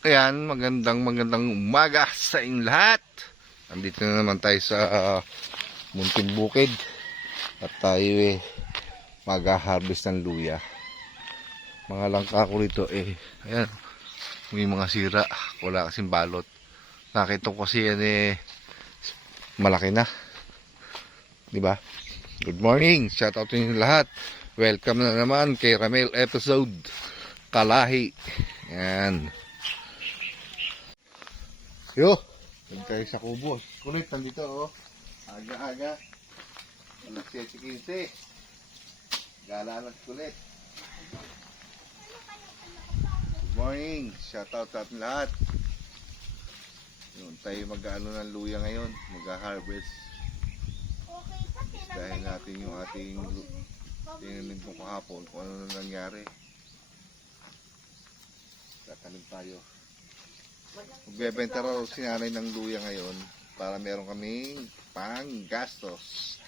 Ayan, magandang umaga sa inyong lahat. Nandito na naman tayo sa Munting Bukid. At tayo mag-harvest ng luya. Mga langka ko rito ayan, may mga sira. Wala kasing balot. Nakita ko kasi yan malaki na. Diba? Good morning. Shout out to inyo lahat. Welcome na naman kay Ramel episode Kalahi. Ayan. Yo, tayo sa kubo. Kulit, nandito oh. Aga-aga. Alas 7:15. Gala lang kulit. Good morning. Shout out sa ating lahat. Yun, tayo mag-ano ng luya ngayon. Mag-harvest. Dahil natin yung ating tinanim mo kahapon kung ano na nangyari. Tatanim tayo. Magbebenta raw si nanay ng luya ngayon para meron kaming panggastos.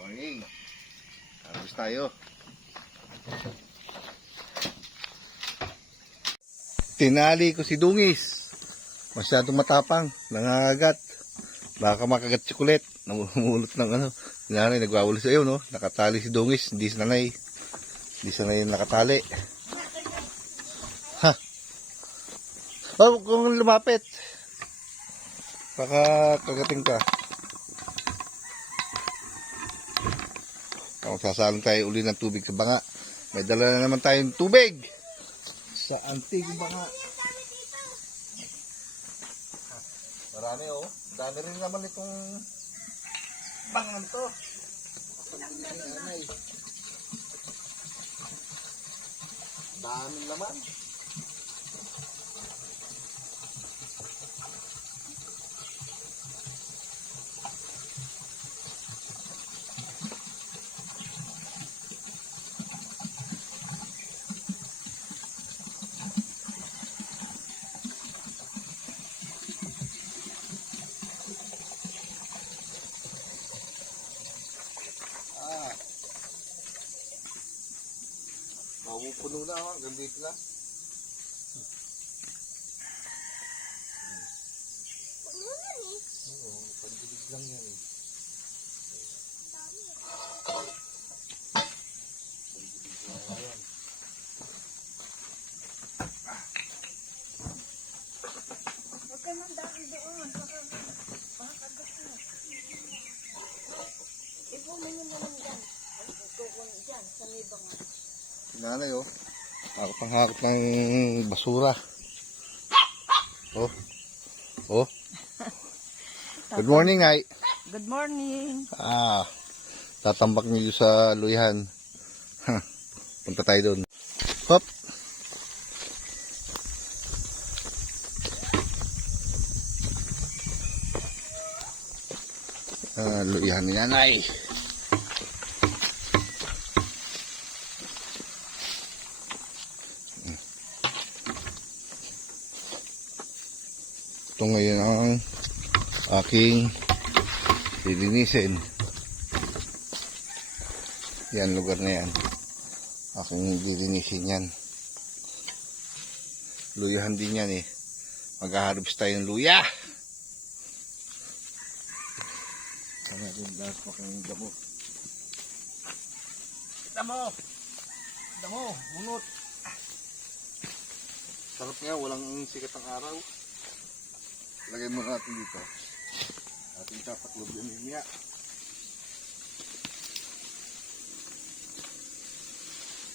Morning. Harvest tayo. Tinali ko si Dungis. Masyadong matapang. Nangangagat. Baka makagat si Kulit. Namumulot ng ano. Si nanay nagwawali sa iyo, no? Nakatali si Dungis. Hindi sanay. Hindi sanay yung nakatali. Ha? Oh, kung lumapit. Baka kagating ka. Sasalong tayo uli ng tubig sa banga. May dala na naman tayong tubig sa antig banga. Marami oh. Dami rin naman itong bangan to. Daming laman. Puno na ako, hanggang dito lang. Puno na oo, pandilig lang yan Huwag ka nang daan doon, baka kagat mo. Ipumin mo lang dyan. Tukon dyan, sa libang. Nanay oh, hakot ng basura. Oh, oh. Good morning, Nay. Good morning. Tatambak niyo sa luyahan. Punta tayo doon. Hop. Luyahan ni Nanay. Ito ngayon ang aking lilinisin. Yan, lugar na yan. Aking lilinisin yan. Luyahan din yan Mag-harvest tayo ng luya. Kaya rin lahat pakang damo. Damo, munot. Sarap nga, walang sikat ang araw. Lagay muna natin dito. Ating tataklob yan niya.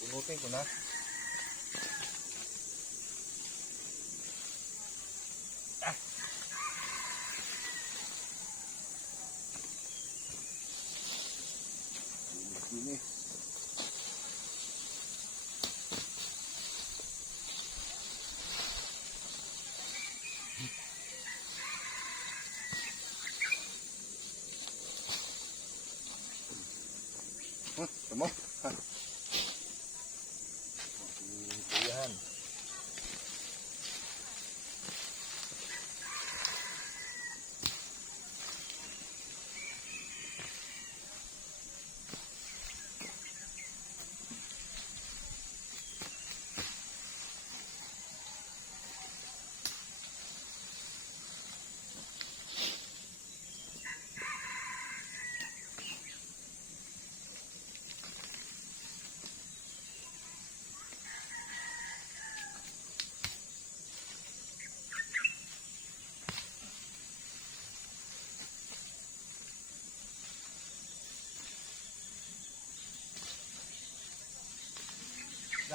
Punutin ko na. Linis. Tama. Ayan.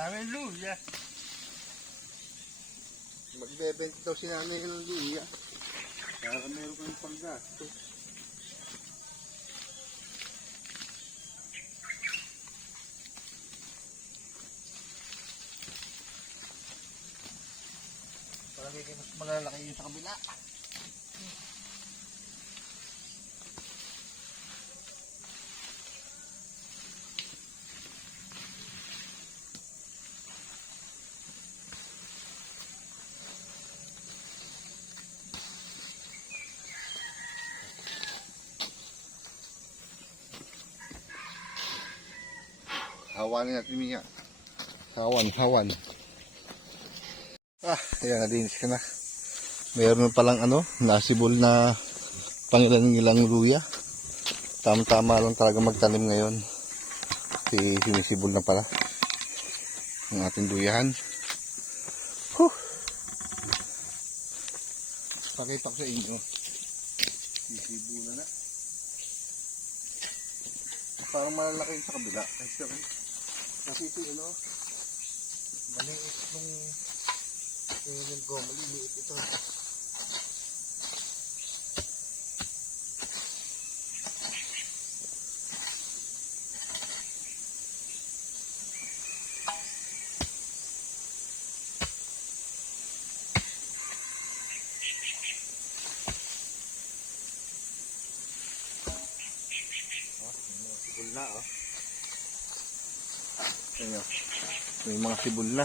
Dami luya. Magbebenta daw si nanay ng luya. Para meron kang panggasto. Palagi kayo mas malalaki yung sa kabila. Hawanin natin Mia. Hawan. Ayan, nalinis ka na. Mayroon palang nasibol na pangilan-ilang luya. Tama-tama lang talaga magtanim ngayon. Sinisibol na pala ang ating luyahan. Pakita ko sa inyo. Sisibulan na. Parang malalaki yung sa kabila. Kasi ito, maliit nung tingin ko, maliliit ito. Sibol na, Ayan, may mga sibol na.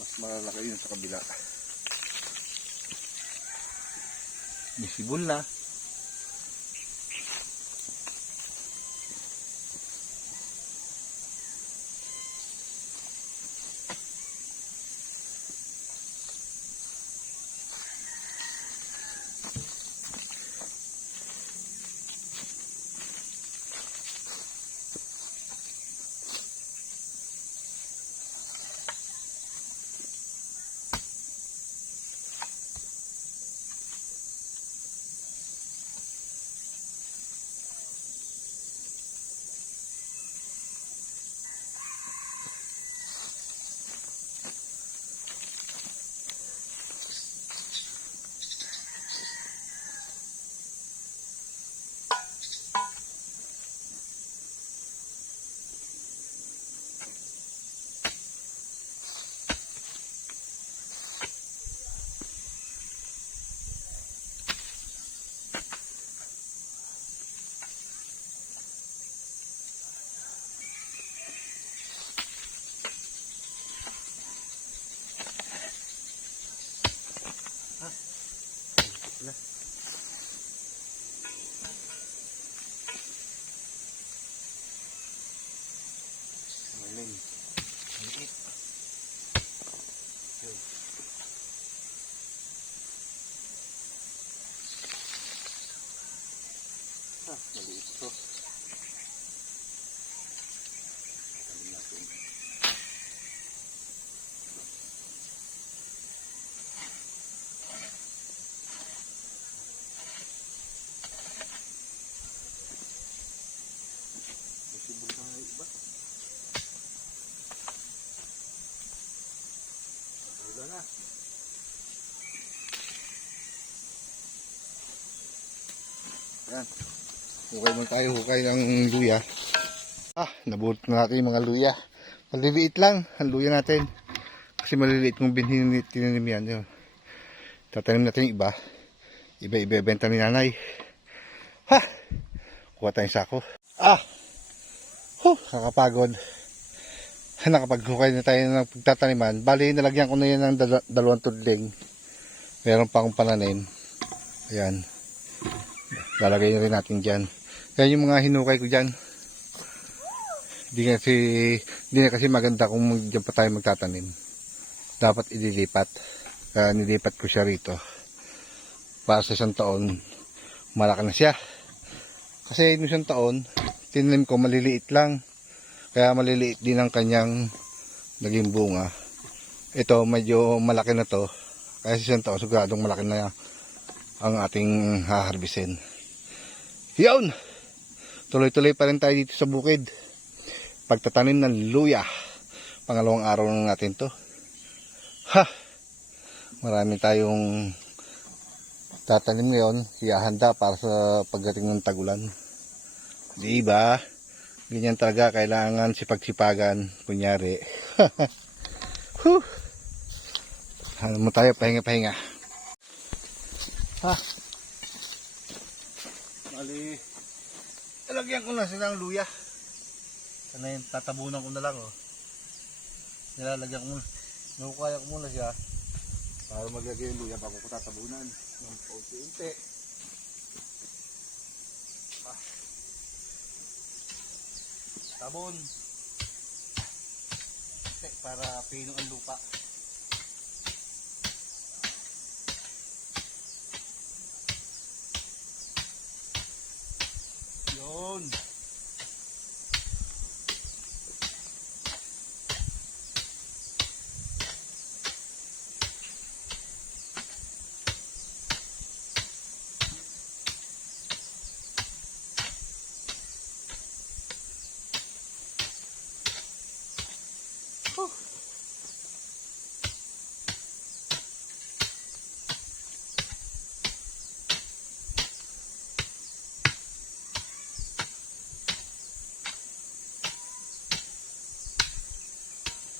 Mas malalaki yun sa kabila. May sibol na. Maliit. Maliit ito. Sibol na iba. Wala na. Ayan. Hukay man tayo, hukay ng luya. Nabulot na natin yung mga luya. Maliliit lang ang luya natin. Kasi maliliit mong binhin tinanim yan. Tatanim natin yung iba. Iba-ibenta ni nanay. Kuha tayong sako. Kakapagod. Nakapaghukay na tayo ng pagtataniman. Bali, nalagyan ko na yan ng dalawang tudling. Meron pa akong pananim. Ayan. Lalagay na rin natin dyan. Yan yung mga hinukay ko dyan. Hindi na kasi maganda kung dyan pa tayo magtatanim. Dapat ililipat. Kaya nilipat ko siya rito. Para sa isang taon, malaki na siya. Kasi yung isang taon, tinanim ko maliliit lang. Kaya maliliit din ang kanyang naging bunga. Ito medyo malaki na to. Kaya sa isang taon siguradong malaki na ang ating haharbisin. Yun! Tuloy-tuloy pa rin tayo dito sa bukid. Pagtatanim ng luya. Pangalawang araw na natin to. Ha! Marami tayong tatanim ngayon. Ihahanda para sa pagdating ng tagulan. Diba? Ganyan talaga. Kailangan sipag-sipagan. Kunyari. Huh! Ano mo tayo? Pahinga-pahinga. Ha! Mali. Ilagyan ko na silang luya. Sana yung tatabunan ko na lang, oh. Nilalagyan ko muna. Nukaya ko muna siya. Para maglagay yung luya bago ko tatabunan. Ng paunti-unti. Ah. Tabon. Para pino ang lupa. Yun.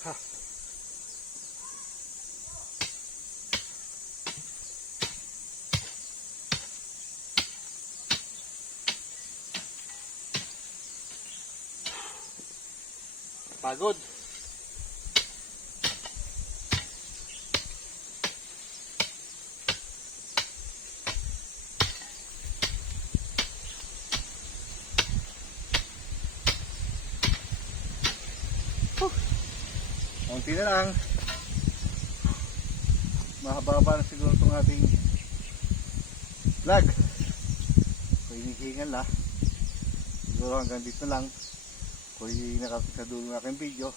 Ha. Pagod. Kunti na lang. Mahaba-haba na siguro itong ating vlog. Kung hinihingal la. Siguro hanggang dito lang. Kung hindi nakapit sa dulo ng aking video,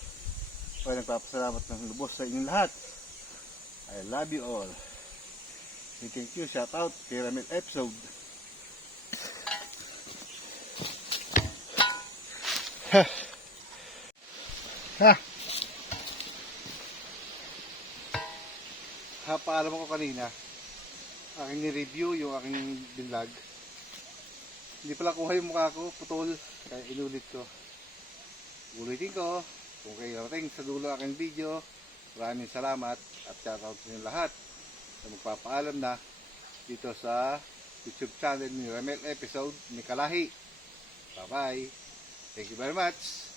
ay nagpapasalamat ng lubos sa inyong lahat. I love you all. Thank you. Shout out kay Ramil episode. Ha. Ha. Paalam ko kanina, aking ni-review yung aking vlog. Hindi pala kuha yung mukha ko, putol, kaya inulit ko. Ulitin ko, kung kayo rating sa dulo aking video, maraming salamat at shoutout sa inyo lahat na magpapaalam na dito sa YouTube channel ni Ramel episode ni Kalahi. Bye bye. Thank you very much.